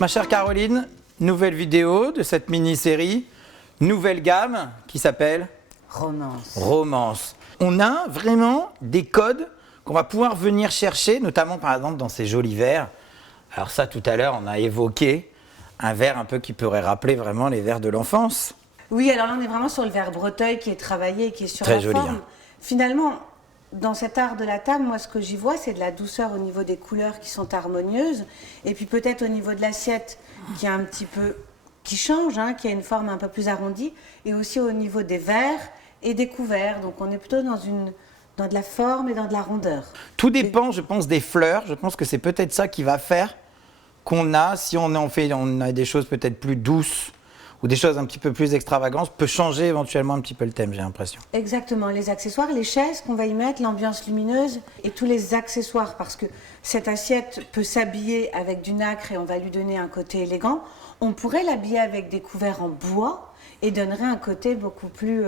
Ma chère Caroline, nouvelle vidéo de cette mini-série, nouvelle gamme qui s'appelle Romance. Romance. On a vraiment des codes qu'on va pouvoir venir chercher, notamment par exemple dans ces jolis verres. Alors ça, tout à l'heure, on a évoqué un verre un peu qui pourrait rappeler vraiment les verres de l'enfance. Oui, alors là, on est vraiment sur le verre Breteuil qui est travaillé, qui est sur Très la joli, forme. hein. Finalement, dans cet art de la table, moi, ce que j'y vois, c'est de la douceur au niveau des couleurs qui sont harmonieuses. Et puis peut-être au niveau de l'assiette, qui est un petit peu... qui change, hein, qui a une forme un peu plus arrondie. Et aussi au niveau des verres et des couverts. Donc on est plutôt dans de la forme et dans de la rondeur. Tout dépend, je pense, des fleurs. Je pense que c'est peut-être ça qui va faire qu'on a, si on a des choses peut-être plus douces ou des choses un petit peu plus extravagantes, peut changer éventuellement un petit peu le thème, j'ai l'impression. Exactement, les accessoires, les chaises qu'on va y mettre, l'ambiance lumineuse et tous les accessoires, parce que cette assiette peut s'habiller avec du nacre et on va lui donner un côté élégant. On pourrait l'habiller avec des couverts en bois et donnerait un côté beaucoup plus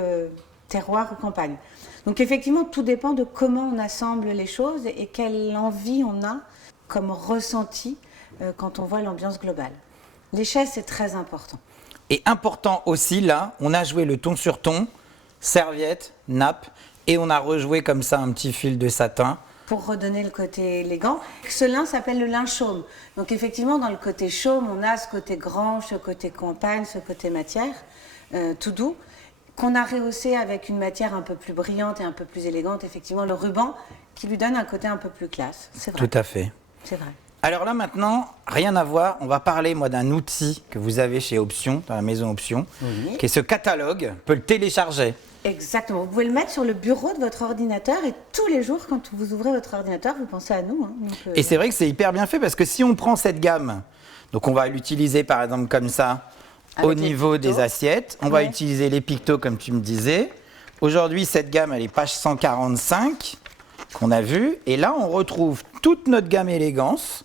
terroir ou campagne. Donc effectivement, tout dépend de comment on assemble les choses et quelle envie on a comme ressenti quand on voit l'ambiance globale. Les chaises, c'est très important. Et important aussi, là, on a joué le ton sur ton, serviette, nappe, et on a rejoué comme ça un petit fil de satin. Pour redonner le côté élégant. Ce lin s'appelle le lin chaume. Donc effectivement, dans le côté chaume, on a ce côté grange, ce côté campagne, ce côté matière, tout doux, qu'on a rehaussé avec une matière un peu plus brillante et un peu plus élégante, effectivement, le ruban, qui lui donne un côté un peu plus classe. C'est vrai. Tout à fait. C'est vrai. Alors là maintenant, rien à voir, on va parler moi d'un outil que vous avez chez Option, dans la maison Option, Oui. qui est ce catalogue, on peut le télécharger. Exactement. Vous pouvez le mettre sur le bureau de votre ordinateur et tous les jours, quand vous ouvrez votre ordinateur, vous pensez à nous. Hein. Donc, Et c'est vrai que c'est hyper bien fait parce que si on prend cette gamme, donc on va l'utiliser par exemple comme ça, Avec au les niveau pictos. des assiettes, on va Ouais. utiliser les pictos comme tu me disais. Aujourd'hui, cette gamme, elle est page 145 qu'on a vue. Et là, on retrouve toute notre gamme élégance.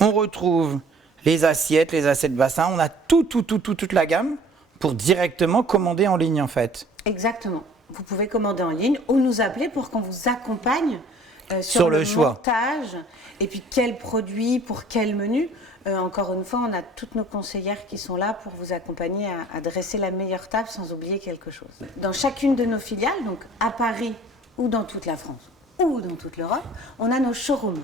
On retrouve les assiettes bassins. On a toute la gamme pour directement commander en ligne en fait. Exactement. Vous pouvez commander en ligne ou nous appeler pour qu'on vous accompagne Sur le choix. montage et puis quel produit pour quel menu. Encore une fois, on a toutes nos conseillères qui sont là pour vous accompagner à dresser la meilleure table sans oublier quelque chose. Dans chacune de nos filiales, donc à Paris ou dans toute la France ou dans toute l'Europe, on a nos showrooms.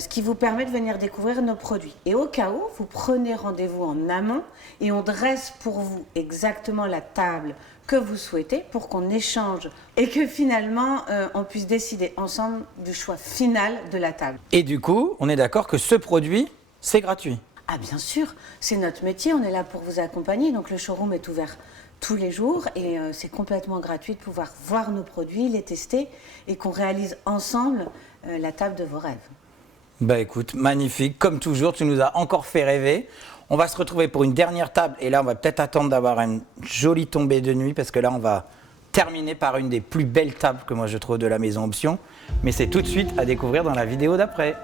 Ce qui vous permet de venir découvrir nos produits. Et au cas où, vous prenez rendez-vous en amont et on dresse pour vous exactement la table que vous souhaitez pour qu'on échange et que finalement on puisse décider ensemble du choix final de la table. Et du coup, on est d'accord que ce produit, c'est gratuit. Ah bien sûr, c'est notre métier, on est là pour vous accompagner, donc le showroom est ouvert tous les jours et c'est complètement gratuit de pouvoir voir nos produits, les tester et qu'on réalise ensemble la table de vos rêves. Bah écoute, magnifique, comme toujours, tu nous as encore fait rêver. On va se retrouver pour une dernière table et là on va peut-être attendre d'avoir une jolie tombée de nuit parce que là on va terminer par une des plus belles tables que moi je trouve de la maison Option. Mais c'est tout de suite à découvrir dans la vidéo d'après.